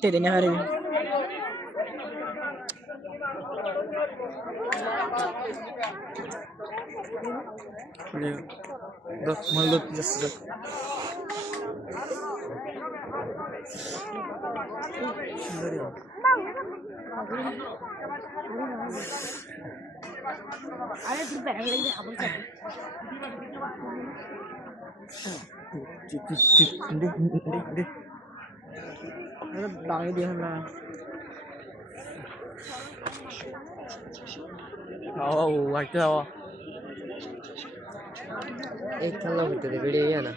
Te tenía que haber. Bak malı piyasası. Şunları ya. Bang dia lah. Oh, what the? एक खेलना होते थे video है ना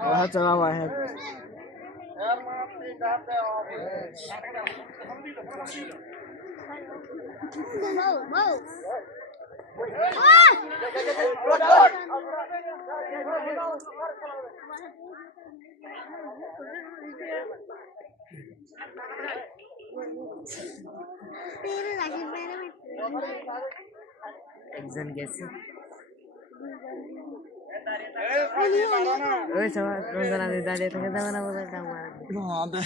वहाँ चला हुआ है एग्जाम कैसे ओए सवाल रोजाना दे दाले तक जमाना बोला था हमारा हाँ तो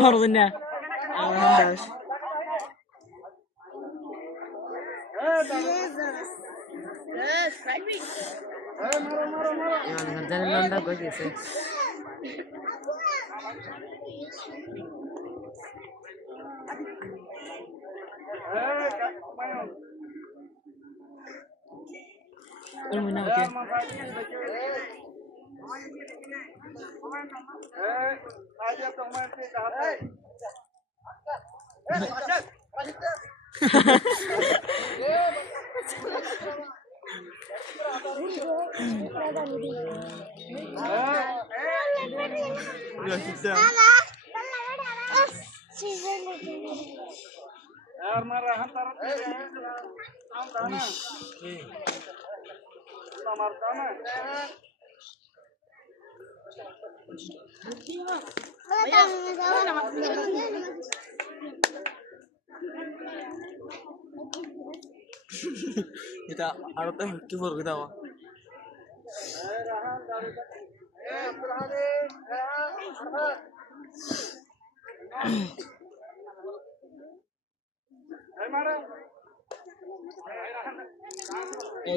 बहुत दिन है जाने लौंडा कोई कैसे Ini mana okey? Ya sudah. Kita arutnya kifur kita mah.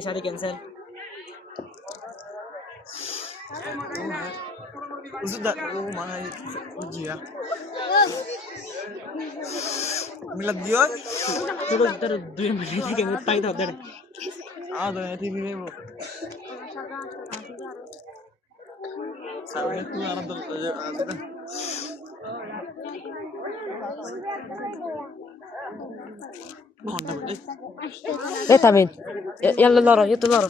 Sorry cancel. Sudah, mana uji ya? Milad dia? Terus 2 menit ke ngutai dah dah. Ada yang TV ni bro. Saya tu orang tu ada. تامين يلا لورا يلا لورا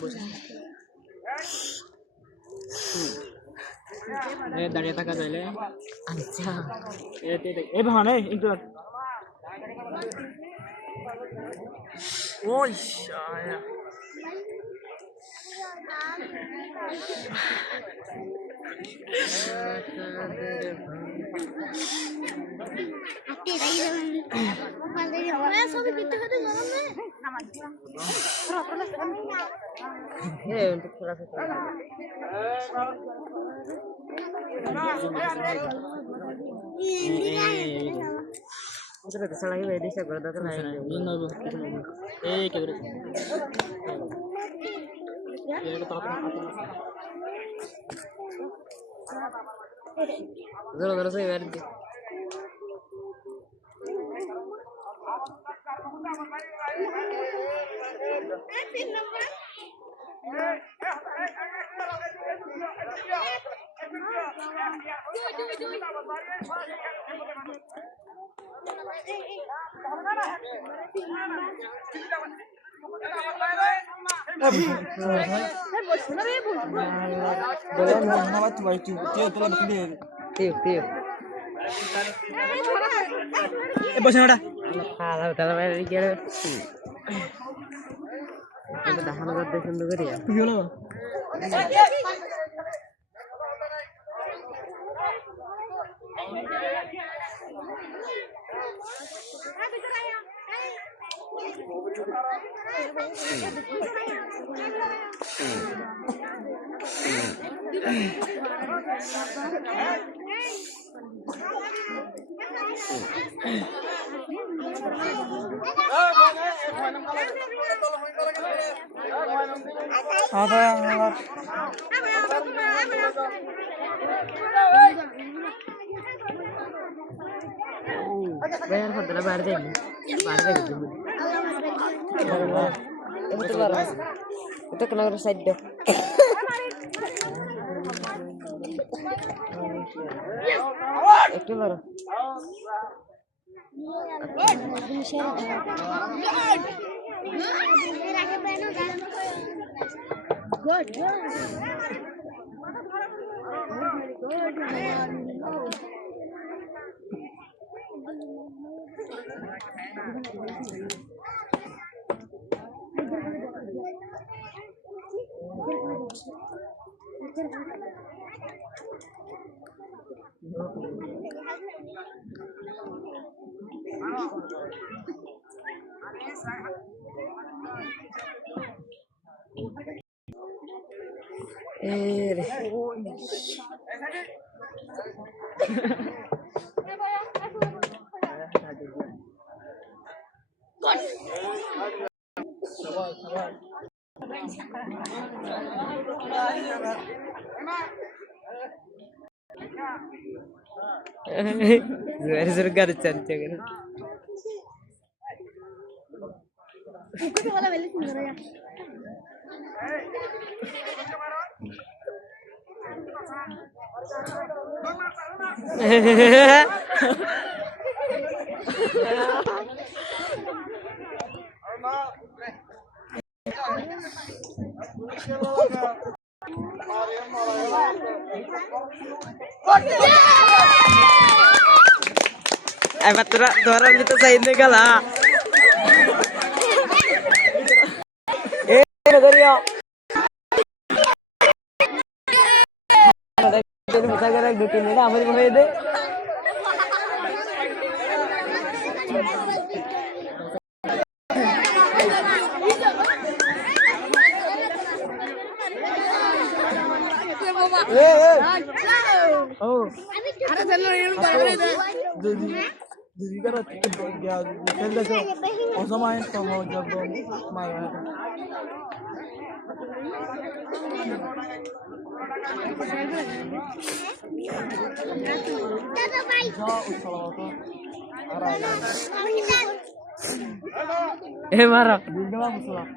dari tak ada le. अच्छा Bahana itu. Oh, ya. untuk pulang Udah kesal lagi wedi saya berada kan lain. Kayak gitu. Ya kita terus saya berhenti. Bos yang ada. Kalau lagi এটা দেখানো করতে সুন্দর করে তুই হলো bayar padala bayar deh itu baru itu kena side deh itu baru Zuhair suruh garis cantik kan? Betul, orang itu saya ini kalah. Nagaria. Ada itu bisa gerak gitu nih, apa sih mau itu? Oh. Ada jalan yang baru itu. Jadi kan ya, kita so, also main sama jabon main. Marah. Guna musuh.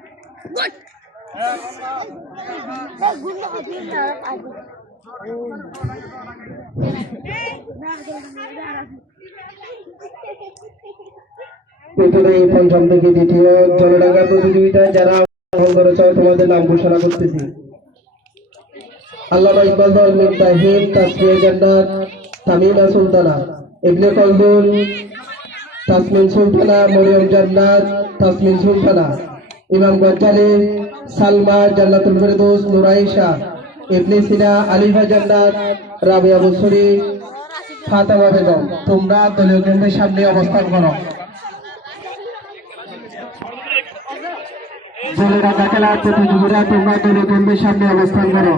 প্রথমেই পঞ্চম থেকে দ্বিতীয় জলডাঙ্গা প্রতিযোগিতায় যারা অংশগ্রহণ করেছে তোমাদের নাম ঘোষণা করতেছি। আল্লামা ইকবাল দল মুফতাহিম তাসমিয়া জান্নাত তামিমা সুলতানা ইবনে খলদুন তাসমিন সুলতানা মরিয়ম জান্নাত তাসমিন সুলতানা ইমাম গজ্জালি সালমা জান্নাতুল ফেরদৌস নুরাইশা ইবনে সিনা আলিফা জান্নাত রাবিয়া বসরি ফাতেমা বেগম। তোমরা দলীয় কেন্দ্রের সামনে অবস্থান করো। জলডাঙ্গা খেলার প্রতিযোগীরা তোমরা দলীয় কেন্দ্রের সামনে অবস্থান করো।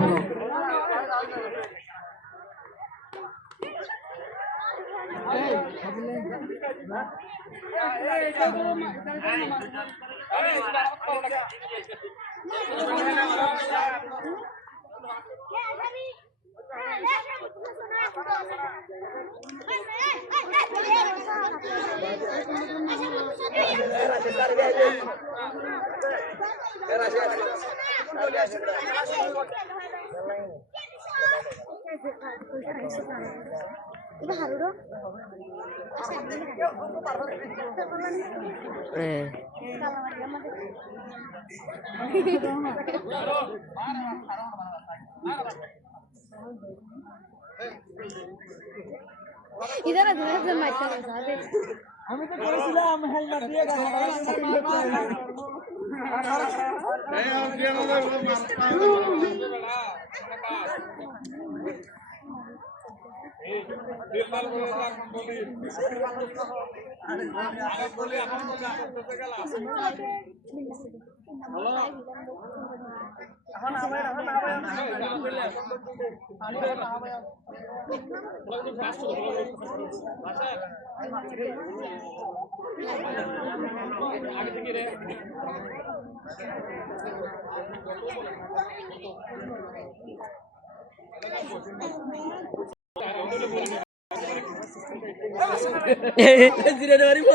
इधर इधर माइक का साथ আমি তো বলেছিলাম হেলমেট দিয়ে জিরে মারিব